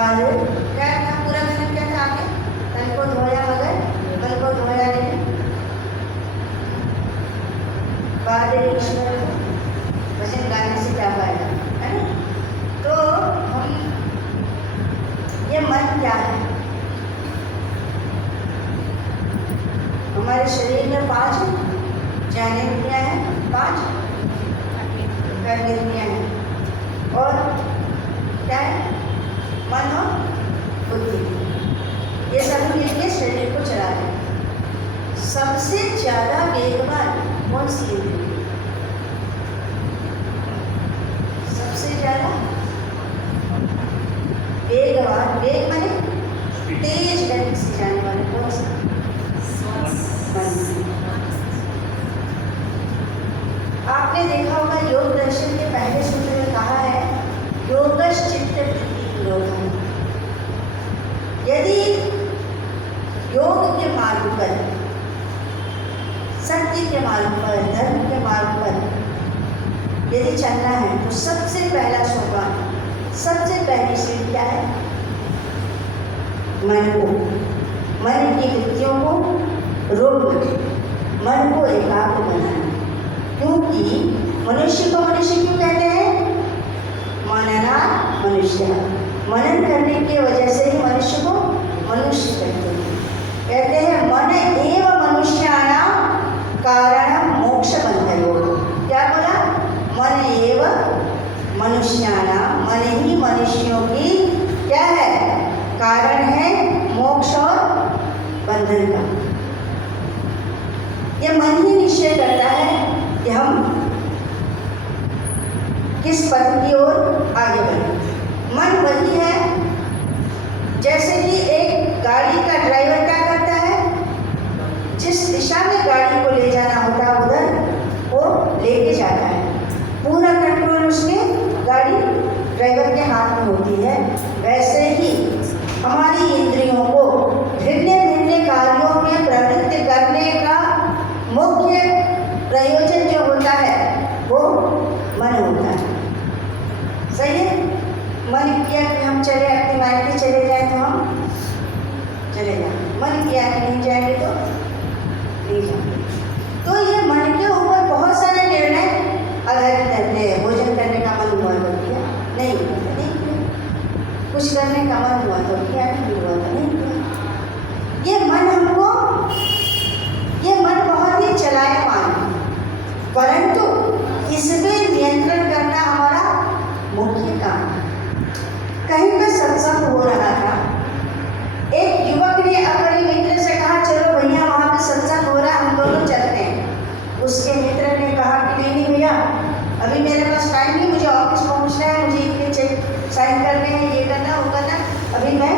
बांधे क्या था, पूरा गाना क्या था आगे, तन को धोया मगर मन को धोया नहीं, बांधे ईश्वर को, भजन गाने से क्या फायदा, है ना। तो हम ये मन क्या है, हमारे शरीर में 5 ज्ञानेंद्रियां हैं, 5 कर्मेंद्रियां हैं, और क्या है, मन और बुद्धि, ये सब मिलकर शरीर को चला रहे हैं। सबसे ज्यादा वेगवान कौन सी इंद्रिय, सबसे ज्यादा वेगवान, वेग माने तेज गति से जाने वाले कौन सा, आपने देखा होगा योग दर्शन के पहले सूत्र में कहा है योगश चित्त वृत्ति निरोधम। यदि योग के मार्ग पर, सत्य के मार्ग पर, धर्म के मार्ग पर यदि चलना है तो सबसे पहला सोपान, सबसे पहली सीढ़ी क्या है, मन को, मन की वृत्तियों को रोकना, मन को एकाग्र बनाना। क्योंकि मनुष्य को मनुष्य क्यों कहते हैं, मनना मनुष्य, मनन करने की वजह से ही मनुष्य को मनुष्य कहते हैं। कहते हैं मन एव मनुष्याणां कारणं मोक्ष बंधयो। क्या बोला, मन एव मनुष्याणां, मन ही मनुष्यों की क्या है, कारण है मोक्ष और बंधन का। ये मन ही निश्चय करता है कि हम किस पथ की ओर आगे बढ़े। मन वही है, जैसे कि एक गाड़ी का ड्राइवर क्या करता है, जिस दिशा में गाड़ी को ले जाना होता है उधर वो लेके जाता है, पूरा कंट्रोल उसके गाड़ी ड्राइवर के हाथ में होती है। वैसे ही हमारी इंद्रियों को भिन्न भिन्न कार्यों में प्रवृत्त करने का मुख्य प्रयोजन जो होता है वो मन होता है। सही है, मन किया कि हम चले अपने मायके चले जाए तो हम चले जाए, मन किया कि नहीं जाएंगे तो नहीं जाएंगे। तो ये मन के ऊपर बहुत सारे निर्णय आधारित रहते हैं। भोजन करने का मन हुआ तो किया, नहीं हुआ तो नहीं किया, कुछ करने का मन हुआ तो किया, नहीं हुआ तो नहीं किया। ये मन हमको, ये मन बहुत ही चलायमान है, परंतु इसमें नियंत्रण करना हमारा मुख्य काम है। कहीं पर सत्संग हो रहा था, एक युवक ने अपने मित्र से कहा चलो भैया वहाँ पे सत्संग हो रहा है, हम दोनों चलते हैं। उसके मित्र ने कहा कि नहीं भैया अभी मेरे पास टाइम नहीं, मुझे ऑफिस पहुँचना है, मुझे इतने चेक साइन करने हैं, ये करना वो करना, अभी मैं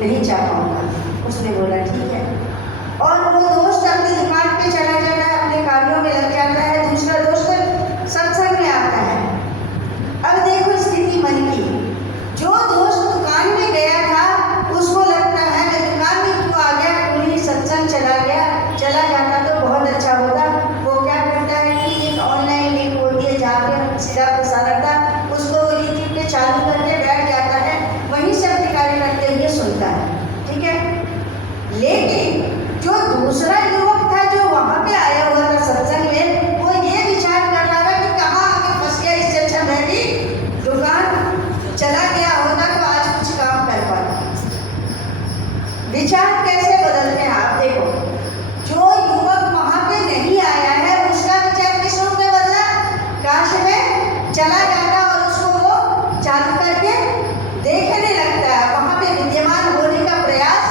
नहीं जा पाऊँगा। उसने बोला ठीक है, और वो दोस्त अपनी दुकान पे चला जाता है, अपने कार्यों में लग जाता है, दूसरा दोस्त सत्संग में आता है। अब देखो स्थिति मन की, जो दोस्त दुकान में गया था उसको लगता है मैं दुकान में क्यों आ गया, क्यों नहीं सत्संग चला गया, चला जाता तो बहुत अच्छा होता। वो क्या करता है कि एक ऑनलाइन लिंक होती है जहाँ पे सीधा प्रसारण था, उसको यूट्यूब पे चालू करके बैठ जाता है, वहीं से अपने कार्य करते हुए सुनता है, ठीक है। लेकिन जो दूसरा युवक था जो वहाँ पे आया हुआ था सत्संग में, वो ये विचार कर रहा था कि कहाँ आके फंस गया, इससे अच्छा मैं भी दुकान चला गया होता तो आज कुछ काम कर पाता। विचार कैसे बदलते हैं आप देखो, जो युवक वहाँ पे नहीं आया है उसका विचार किस रूप में बदला, काश में चला जाता और उसको वो चालू करके देखने लगता है, वहाँ पे विद्यमान होने का प्रयास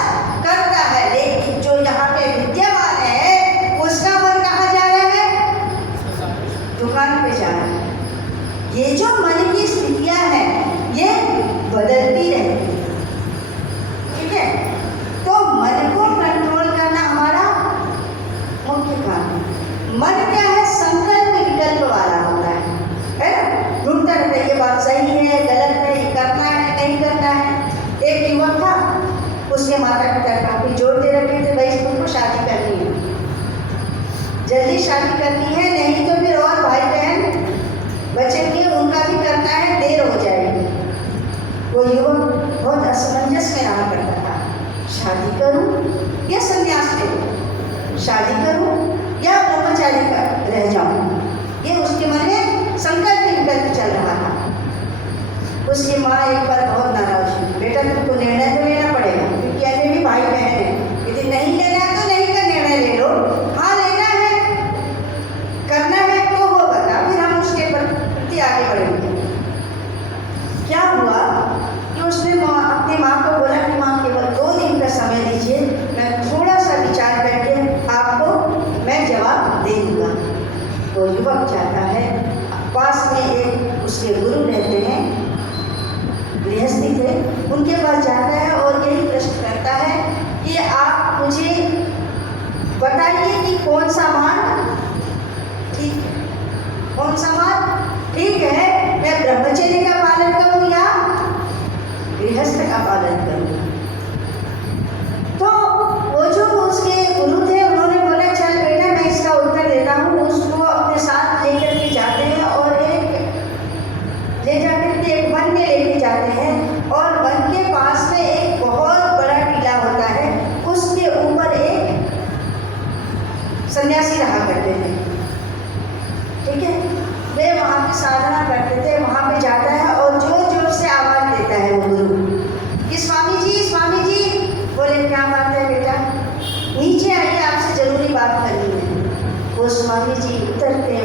करता है। लेकिन जो यहाँ पे विद्यमान है उसका मन कहाँ जा रहा है, दुकान पे जा रहा है। ये जो मन की स्थितियाँ हैं ये बदलती रहती है, ठीक है। तो मन को कंट्रोल करना हमारा मुख्य काम है। मन क्या है, संकल्प विकल्प वाला होता है ना, ढूंढता रहता है ये बात सही है गलत है, ये करना है नहीं करना है। एक युवक था, उसके माता पिता काफी जोर दे रखे थे भाई तुमको शादी करनी है, जल्दी शादी करनी है, नहीं तो फिर और भाई बहन बचेंगे उनका भी करना है, देर हो जाएगी। वो युवक बहुत उसकी माँ एक बार बहुत नाराज हुई, बेटा तुमको निर्णय तो लेना पड़ेगा, क्योंकि अन्य भी भाई बहन है, यदि नहीं लेना है तो नहीं का निर्णय ले लो, हाँ लेना है करना है तो वो बता, फिर हम उसके प्रति आगे बढ़ेंगे। क्या हुआ कि उसने अपनी माँ को बोला कि माँ केवल 2 दिन का समय दीजिए, मैं थोड़ा सा विचार करके आपको मैं जवाब दे दूँगा। तो युवक जाता है, पास में एक उसके गुरु रहते हैं, गृहस्थी थे, उनके पास जाता है और यही प्रश्न करता है कि आप मुझे बताइए कि कौन सा मार्ग ठीक है, कौन सा मार्ग ठीक है, मैं ब्रह्मचर्य का पालन करूं या गृहस्थ का पालन करूं। तो वो जो उसके गुरु थे उन्होंने बोला चल बेटा मैं इसका उत्तर देता हूँ। उसको अपने साथ लेकर के जाते हैं और ले जाकर के एक वन में लेके जाते हैं और वन के पास में एक बहुत बड़ा टीला होता है, उसके ऊपर एक सन्यासी रहा करते थे, ठीक है। वे वहाँ पे साधना करते थे, वहाँ पे जाता है और जोर जोर से आवाज़ देता है वो गुरु कि स्वामी जी। बोले क्या बात है बेटा, नीचे आइए आपसे जरूरी बात करनी है। वो स्वामी जी उतरते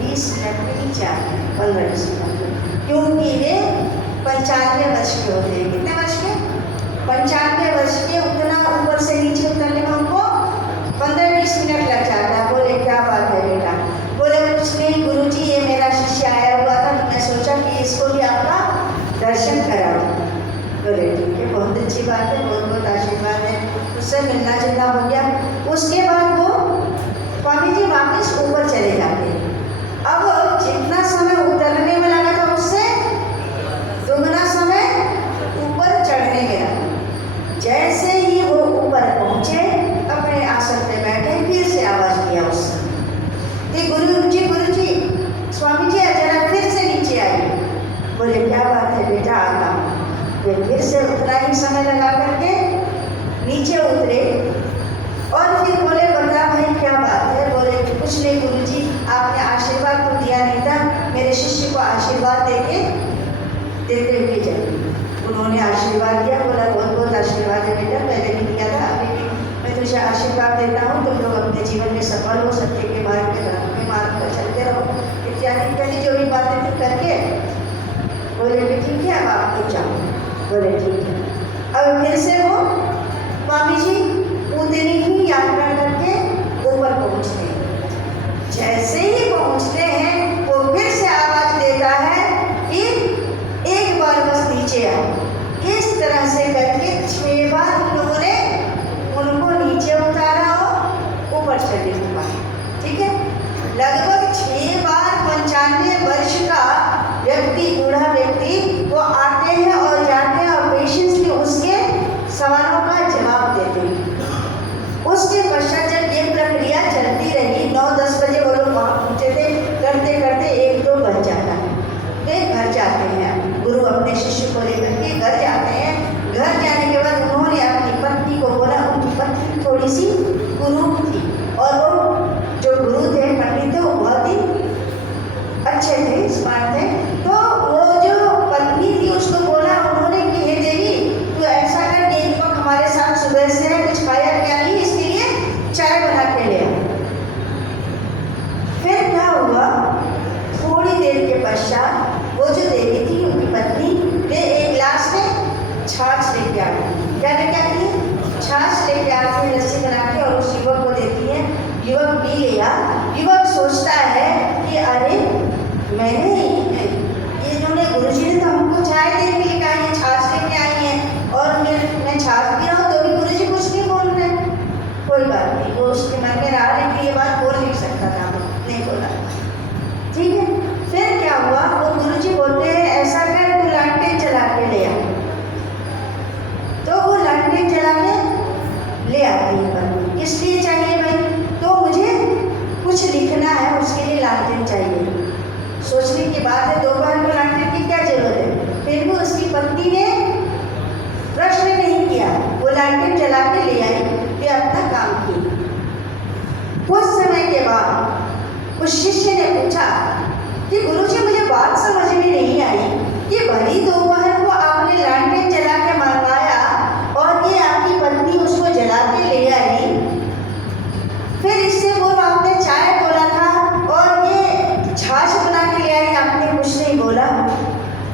20 मिनट में नीचे आते हैं, 15-20 मिनट, क्योंकि वे 95 वर्ष के होते हैं। कितने वर्ष के? 95 वर्ष के। उतना ऊपर से नीचे उतरने में उनको 15-20 मिनट लग जाता है। बोले क्या बात है बेटा? बोले कुछ नहीं गुरुजी, ये मेरा शिष्य आया हुआ था तो मैं सोचा कि इसको भी आपका दर्शन कराऊं। बोले ठीक है, बहुत अच्छी बात है, बहुत बहुत आशीर्वाद है। उससे मिलना जुलना हो गया। उसके बाद वो स्वामी जी वापस ऊपर चले जाते हैं। अब जितना समय उतरने में लगा था उससे दुगना समय ऊपर चढ़ने में लगा। जैसे ही वो ऊपर पहुँचे, अपने आसन पे बैठे, फिर से आवाज़ दिया उसने कि गुरु जी स्वामी जी जरा फिर से नीचे आइए। बोले क्या बात है बेटा, आता हूँ। वे फिर से उतना ही समय लगा करके नीचे उतरे और फिर बोले बता भाई क्या बात है? बोले कुछ नहीं गुरुजी, आपने आशीर्वाद तो दिया नहीं था, मेरे शिष्य को आशीर्वाद देते हुए जाइए। उन्होंने आशीर्वाद दिया। बोला बहुत बहुत आशीर्वाद है बेटा, पहले भी दिया था, अभी भी मैं तुझे आशीर्वाद देता हूँ, तुम लोग अपने जीवन में सफल हो, सत्य के मार्ग में धर्म के मार्ग पर चलते रहो, इत्यादि इत्यादि जो भी बातें थी करके बोले ठीक है अब आप लोग जाओ। बोले ठीक है। अब फिर से वो स्वामी जी उतनी ही यात्रा करके ऊपर पहुँचते हैं। जैसे ही पहुँचते हैं वो फिर से आवाज़ देता है कि एक बार बस नीचे आओ। इस तरह से करके 6 बार लोगों ने उनको नीचे उतारा और ऊपर चढ़ने को पाया, ठीक है। लगभग 6 बार 95 वर्ष का व्यक्ति, बूढ़ा व्यक्ति, वो आते हैं और जाते हैं और पेशेंसली उसके सवालों का जवाब देते हैं। उसके पश्चात जब ये प्रक्रिया चलती रही, 9-10 बजे वो लोग वहाँ पहुँचे थे, करते करते 1-2 बज जाता है। वे घर जाते हैं, गुरु अपने शिष्य को लेकर के घर जाते हैं। घर जाने के बाद उन्होंने अपनी पत्नी को बोला, उनकी पत्नी थोड़ी सी कुरूप थी और वो जो गुरु थे, पंडित थे, वो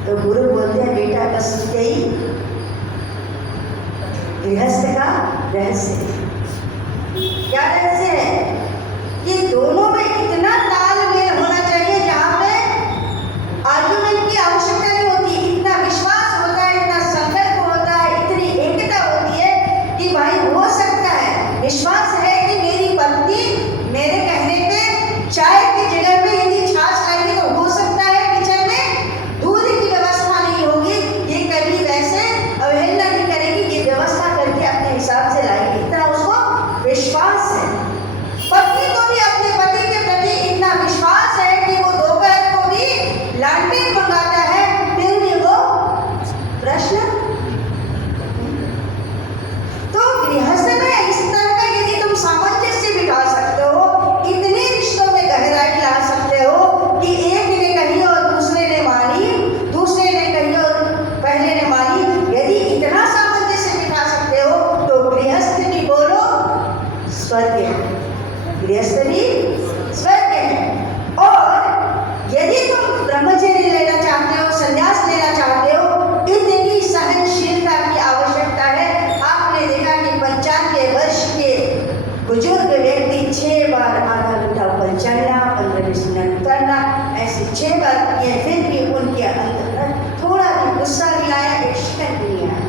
तो गुरु बोलते हैं बेटा बस यही गृहस्थ का रहस्य। क्या रहस्य है? कि दोनों में इतना तालमेल होना चाहिए जहाँ पे आर्गुमेंट की आवश्यकता नहीं होती, इतना विश्वास होता है, इतना संकल्प होता है, इतनी एकता होती है कि भाई हो सकता है, विश्वास है कि मेरी पत्नी मेरे कहने पे चाय की जगह पे यदि छाछ लाएगी तो हो सकता है किचन में दूध की व्यवस्था नहीं होगी, ये कभी वैसे अवहेलना नहीं करेगी, ये व्यवस्था करके अपने हिसाब से लाएगी, इतना उसको विश्वास है। पत्नी को भी अपने पति के प्रति इतना विश्वास है कि वो दोपहर को भी लालटेन मंगाता है, फिर भी वो प्रश्न। तो गृहस्थ में इस तरह का यदि तुम सामंजस्य बिठा सकते हो, इतने रिश्तों में गहराई ला सकते हो कि एक ने कही और दूसरे ने मानी, दूसरे ने कही और पहले ने मानी, यदि इतना सामंजस्य बिठा सकते हो तो गृहस्थ भी बोलो स्वर्ग है, गृहस्थ भी स्वर्ग है। और यदि तुम ब्रह्मचर्य लेना चाहते हो, संन्यास लेना चाहते हो, इतनी सहनशीलता की आवश्यकता है। आपने देखा कि 95 वर्ष के बुजुर्ग व्यक्ति 6 बार आधा घंटा ऊपर चढ़ना, 15-20 मिनट उतरना, ऐसे 6 बार किए, फिर भी उनके अंदर थोड़ा भी गुस्सा नहीं आया, एक शिकन नहीं आया।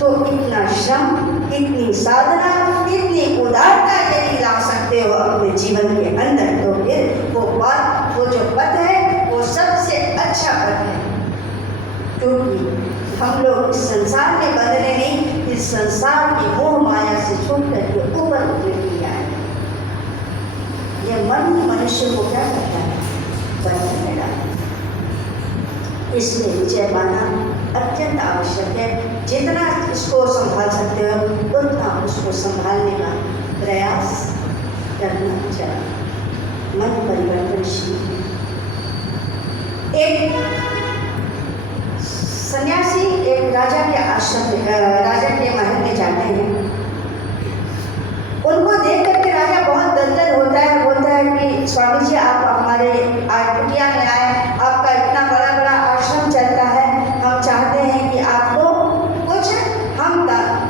तो इतना श्रम, इतनी साधना, इतनी उदारता यदि ला सकते हो अपने जीवन के अंदर, तो फिर वो जो पद है वो सबसे अच्छा पद है। क्योंकि हम लोग इस संसार में बदले नहीं, इस संसार की मोह माया से छूट करके ऊपर उठने के लिए आए। ये मन मनुष्य को क्या करता है? बदलने डालता है। इसलिए विजय पाना अत्यंत आवश्यक है। जितना इसको संभाल सकते हो उतना उसको संभालने का प्रयास करना चाहिए। मन परिवर्तनशील। एक सन्यासी एक राजा के आश्रम में, राजा के महल में जाते हैं। उनको देख करके राजा बहुत दलदल होता है, बोलता है कि स्वामी जी आप हमारे कुटिया में आए, आपका इतना बड़ा बड़ा आश्रम चलता है, हम चाहते हैं कि आपको कुछ हम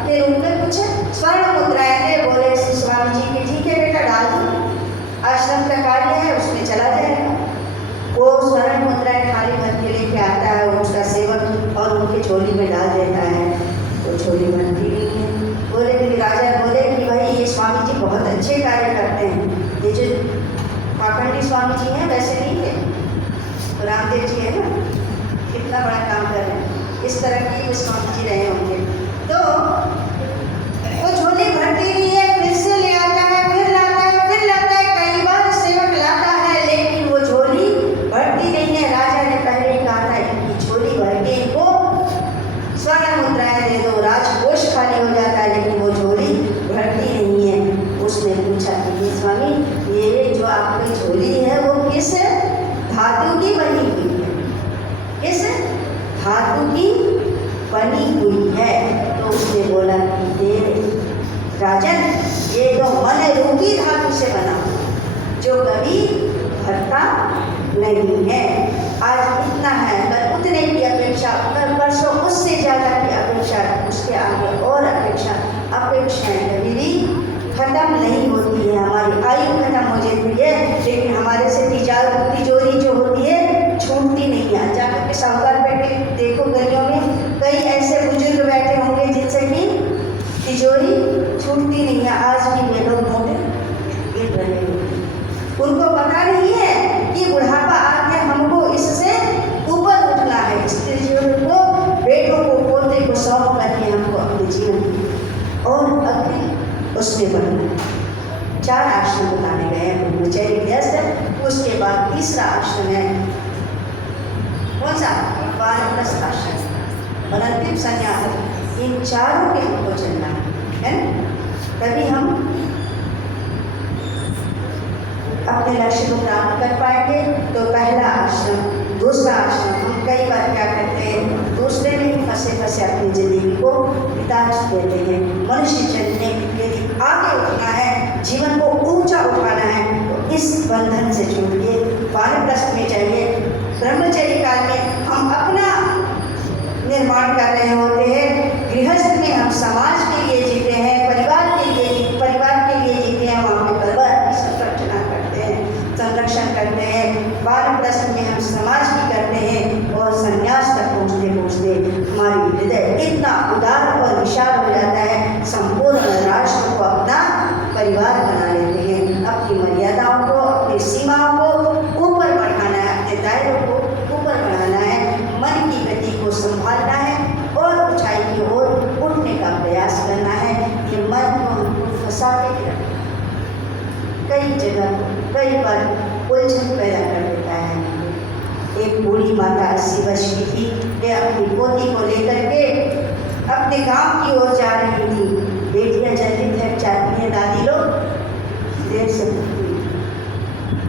के रूप में कुछ स्वर्ण मुद्राएं दे। बोले स्वामी जी कि ठीक है बेटा डाल दो, आश्रम का कार्य है उसमें चला जाएगा। वो स्वर्ण मुद्राएं थाली भर के लेके आता है, उसका सेवक और उनके झोली में डाल देता है, वो झोली भरती नहीं है। बोले कि राजा बोले कि भाई ये स्वामी जी बहुत अच्छे कार्य करते हैं, ये जो पाखंडी स्वामी जी हैं वैसे नहीं है, रामदेव जी है ना, कितना बड़ा काम कर रहे हैं, इस तरह की वो स्वामी जी रहे होंगे। तो वो झोली भरती नहीं है, फिर से ले आता है, फिर लाता है, फिर लाता है, कई बार सेवक लाता है, लेकिन वो झोली भरती नहीं है। राजा ने पहले ही कहा था इनकी झोली भर के इनको स्वर्ण मुद्राएं दे दो, राजकोष खाली हो जाता है, लेकिन वो झोली भरती नहीं है। उसने पूछा कि स्वामी ये जो आपकी झोली है वो किस धातु की बनी हुई है? किस धातु की बनी हुई है? तो उसने बोला कि राजन ये तो मन रूपी धातु से बना जो कभी भरता नहीं है। आज इतना है, कल उतने की अपेक्षा, कल परसों उससे ज़्यादा की अपेक्षा, उसके आगे और अपेक्षाएं कभी भी खत्म नहीं होती है। हमारी आयु खत्म हो जाती है, लेकिन हमारे से तिजोरी जो होती है छूटती नहीं है। जाकर के साहूकार बैठे देखो गलियों में कई ऐसे बुजुर्ग बैठे होंगे जिनसे कि तिजोरी छूटती नहीं है। आज भी वे लोग मोटे गिर रहे हैं, उनको पता नहीं है कि बुढ़ापा आके हमको इससे ऊपर उठना है। इस तिजोरी को, बेटों को, पोते को सौंप करके हमको अपने जीवन और अग्नि उसमें बढ़ना। 4 आश्रम बताने गए हैं ब्रह्मचर्य गृहस्थ, उसके बाद तीसरा आश्रम है कौन सा? वानप्रस्थ आश्रम और अंतिम संन्यास। इन चारों के हमको चलना है, तभी हम अपने लक्ष्य को प्राप्त कर पाएंगे। तो पहला आश्रम, दूसरा आश्रम, हम कई बार क्या करते हैं, दूसरे में फंसे अपनी जिंदगी को बिता देते हैं। मनुष्य चलने के लिए आगे उठना है, जीवन को ऊंचा उठाना है, तो इस बंधन से छूटिए, वानप्रस्थ में चाहिए। ब्रह्मचर्य काल में हम अपना इतना उदार और विशाल हो जाता है, संपूर्ण राष्ट्र को अपना परिवार बना लेते हैं। अपनी मर्यादाओं को, अपनी सीमाओं को ऊपर बढ़ाना है, अपने दायरों को ऊपर बढ़ाना है, मन की गति को संभालना है और ऊंचाई की ओर उठने का प्रयास करना है। ये मन को हमको फंसा के रखना कई जगह कई बार उलझन पैदा कर देता है। एक बूढ़ी माता 80 वर्ष की थी, वे अपनी पोती को लेकर के अपने गांव की ओर जा रही थी। बेटियां जल्दी थक जाती हैं, दादी लोग देर से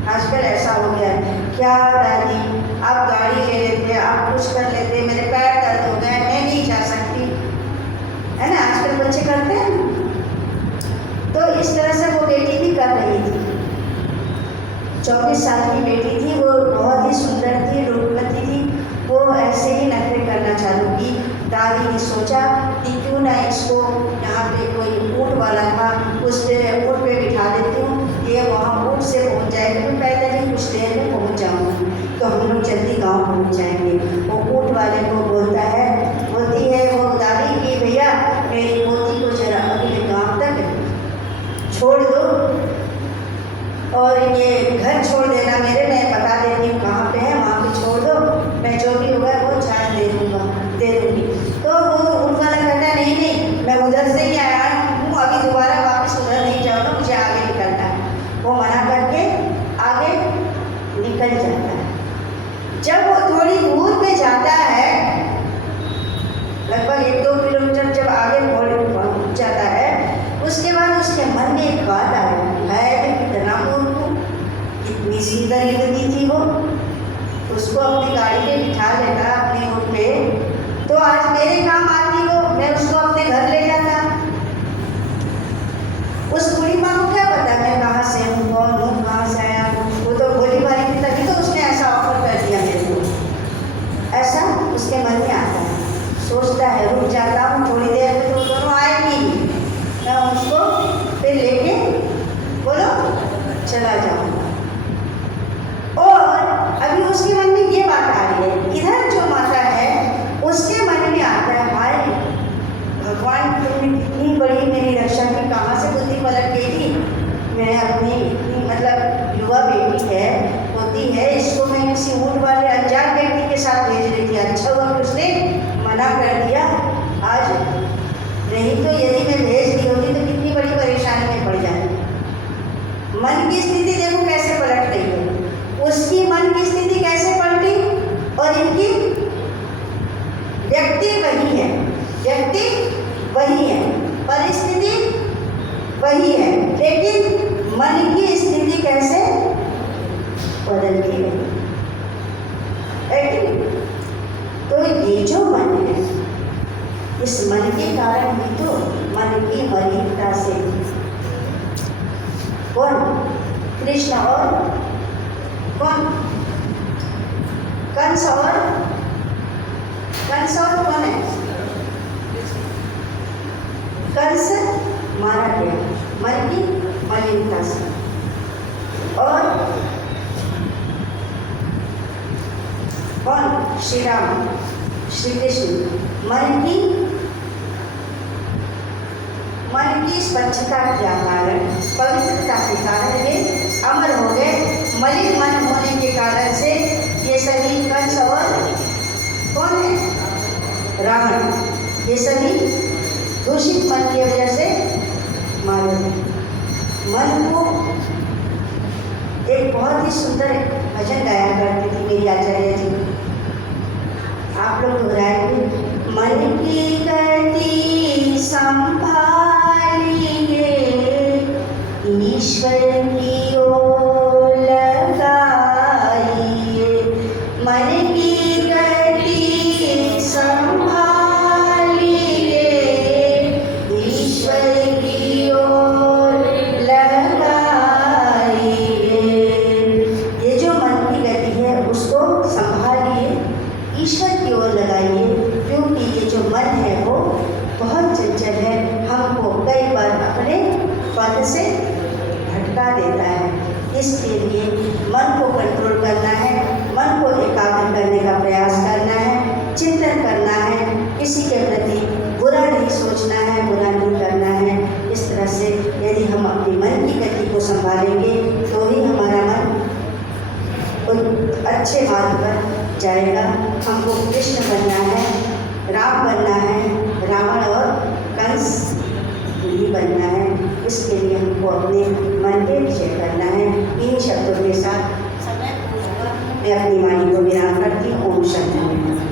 आजकल ऐसा हो गया है, क्या दादी आप गाड़ी ले लेते, आप कुछ कर लेते, मेरे पैर दर्द हो गए, मैं नहीं जा सकती, है ना। आजकल बच्चे करते हैं। तो इस तरह से वो बेटी भी कर रही थी। 24 साल की बेटी थी, वो बहुत ही सुंदर थी, रूपवती थी। वो ऐसे ही नखरे करना चालू की। दादी ने सोचा कि क्यों ना इसको, यहाँ पे कोई ऊँट वाला था, उस पर ऊँट पे बिठा देती हूँ, ये वहाँ ऊँट से पहुँच जाएगी, मैं पैदल ही कुछ देर में पहुँच जाऊँगी, तो हम लोग जल्दी गाँव पहुँच जाएंगे। वो ऊँट वाले को बोलती है वो दादी कि भैया मेरी पोती को जरा अगले गाँव तक छोड़ दो और ये घर छोड़ देना मेरे, मैं बता देती हूँ कहाँ पे है, वहाँ पे छोड़ दो, मैं जो भी होगा वो चार्ज दे दूँगी। तो वो ऊँट वाला कहता नहीं, मैं उधर से ही आया हूँ, अभी दोबारा वापस उधर नहीं जाऊँगा, मुझे आगे निकलना है। वो मना करके आगे निकल जाता है। जब वो थोड़ी दूर पे जाता है, लगभग 1-2 किलोमीटर जब आगे पहुँच जाता है, उसके बाद उसके मन में एक बात आ गई है, कितना मूर्ख हूँ, इतनी सीधा लगी थी वो, उसको अपनी गाड़ी पे बिठा लेता अपने ऊँट पे, तो आज मेरे काम आती वो, मैं उसको अपने घर ले जाता। उस बूढ़ी माँ को क्या पता मैं कहाँ से हूँ, कौन हूँ, कहाँ से आया हूँ, वो तो भोली भाली थी, तभी तो उसने ऐसा ऑफर कर दिया मेरे को। ऐसा उसके मन में आता है, सोचता है रुक जाता हूँ थोड़ी देर में, तो दोनों आएंगी, मैं उसको फिर लेके बोलो चला जाऊँगा। और अभी उसके मन में ये बात आ रही है, इधर जो माता है उसके मन में आता है, हाय भगवान तुमने कितनी बड़ी मेरी रक्षा की, कहाँ से बुद्धि पलट गई थी। मैं अपनी इतनी मतलब युवा बेटी है, होती है, इसको मैं किसी ऊँट वाले अनजान व्यक्ति के साथ भेज रही थी। अच्छा हुआ कि उसने मना कर दिया। आज नहीं तो यदि मैं भेज दी होती तो कितनी बड़ी परेशानी में पड़ जाती। मन की स्थिति देखो कैसे पलट रही है, उसकी मन की स्थिति कैसे पलटी, और इनकी व्यक्ति वही है, परिस्थिति वही है, लेकिन मन की स्थिति कैसे बदलती है कि नहीं? तो ये जो मन है, इस मन के कारण ही तो मन की मलिनता से कौन, कृष्ण और कौन, कंस और कौन है, कंस मारा गया मन की मलिनता से। और कौन, श्री राम श्री कृष्ण मन की स्वच्छता के कारण, पवित्रता के कारण ये अमर हो गए। मलिन मन होने के कारण से ये सभी कंस और कौन है, रावण, ये सभी दूषित मन की वजह से मारे गए। मन को एक बहुत ही सुंदर भजन गाया करती थी मेरी आचार्य जी, आप लोग दोहराएंगे। मन की गति संभालिए, ईश्वर की ओर लगाइए। मन की गति संभालिए, ईश्वर की ओर लगाइए। ये जो मन की गति है उसको संभालिए, ईश्वर की ओर लगाइए, क्योंकि ये जो मन है वो बहुत चंचल है, हमको कई बार अपने पद से भटका देता है। इसके लिए मन को कंट्रोल करना है, मन को एकाग्र करने का प्रयास करना है, चिंतन करना है, किसी के प्रति अच्छे मार्ग पर जाएगा। हमको कृष्ण बनना है, राम बनना है, रावण और कंस नहीं बनना है। इसके लिए हमको अपने मन के विषय करना है। इन शब्दों के साथ मैं अपनी वाणी को विराम करती हूँ। ओम शांति।